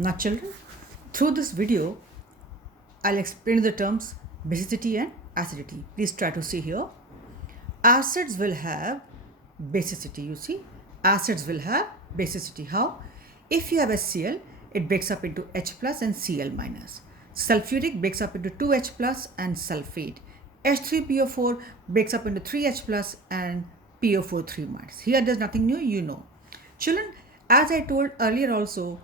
Now children, through this video, I'll explain the terms basicity and acidity. Please try to see here. Acids will have basicity, you see. Acids will have basicity. How? If you have HCl, it breaks up into H plus and Cl minus. Sulfuric breaks up into 2H plus and sulfate. H3PO4 breaks up into 3H plus and PO4 3 minus. Here there's nothing new, you know. Children, as I told earlier also,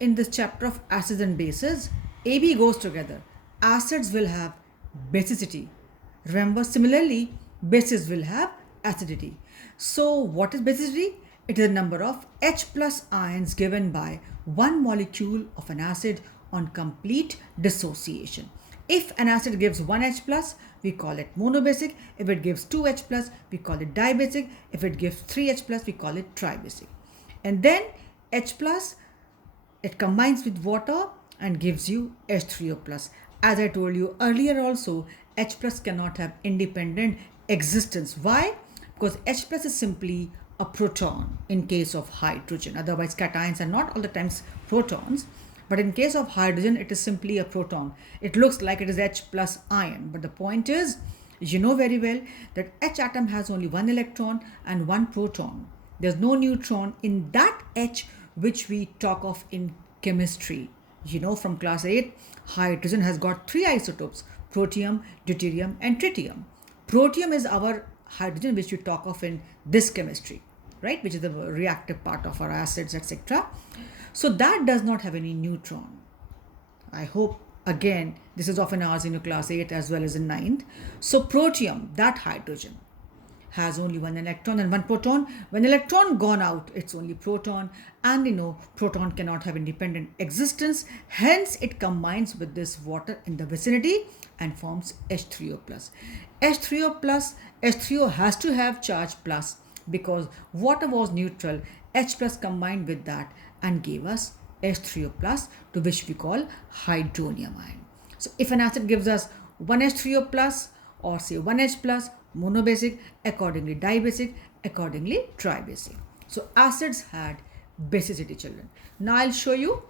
in this chapter of acids and bases, AB goes together. Acids will have basicity. Remember, similarly, bases will have acidity. So, what is basicity? It is the number of H plus ions given by one molecule of an acid on complete dissociation. If an acid gives 1H plus, we call it monobasic. If it gives 2H plus, we call it dibasic. If it gives 3H plus, we call it tribasic. And then H plus, it combines with water and gives you H3O plus. As I told you earlier also, H plus cannot have independent existence. Why? Because H plus is simply a proton in case of hydrogen. Otherwise, cations are not all the times protons. But in case of hydrogen, it is simply a proton. It looks like it is H plus ion. But the point is, you know very well that H atom has only one electron and one proton. There's no neutron in that H which we talk of in chemistry. You know from class 8, hydrogen has got three isotopes, protium, deuterium and tritium. Protium is our hydrogen which we talk of in this chemistry, right, which is the reactive part of our acids, etc. So that does not have any neutron. I hope again this is often asked in your class 8 as well as in 9th. So protium, that hydrogen, has only one electron and one proton. When electron gone out, it's only proton, and you know proton cannot have independent existence. Hence, it combines with this water in the vicinity and forms H3O plus. H3O plus, H3O has to have charge plus because water was neutral. H plus combined with that and gave us H3O plus, to which we call hydronium ion. So if an acid gives us 1H3O plus or say 1H plus, monobasic, accordingly dibasic, accordingly tribasic. So acids had basicity, children. Now I'll show you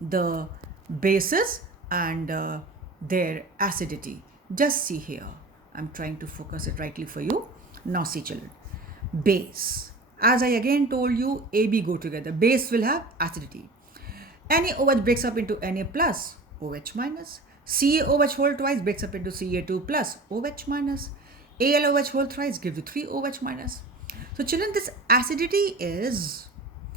the bases and their acidity. Just see here. I'm trying to focus it rightly for you. Now see, children. Base. As I again told you, AB go together. Base will have acidity. NaOH breaks up into Na plus, OH minus. CaOH whole twice breaks up into Ca2 plus, OH minus. AlOH whole thrice gives you 3OH minus. So children, this acidity is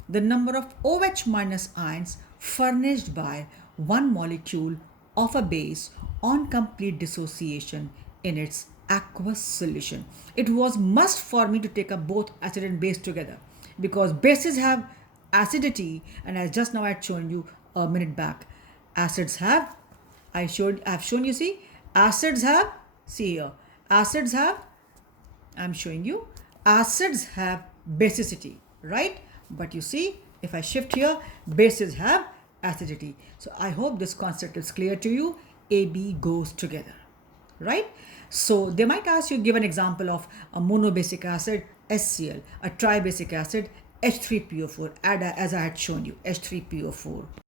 the number of OH minus ions furnished by one molecule of a base on complete dissociation in its aqueous solution. It was must for me to take up both acid and base together because bases have acidity, and as just now I had shown you a minute back, acids have, I've shown you, see, acids have, see here, acids have, I'm showing you, acids have basicity, right? But you see, if I shift here, bases have acidity. So I hope this concept is clear to you. AB goes together, right? So they might ask you, give an example of a monobasic acid, HCl, a tribasic acid, H3PO4, as I had shown you, H3PO4.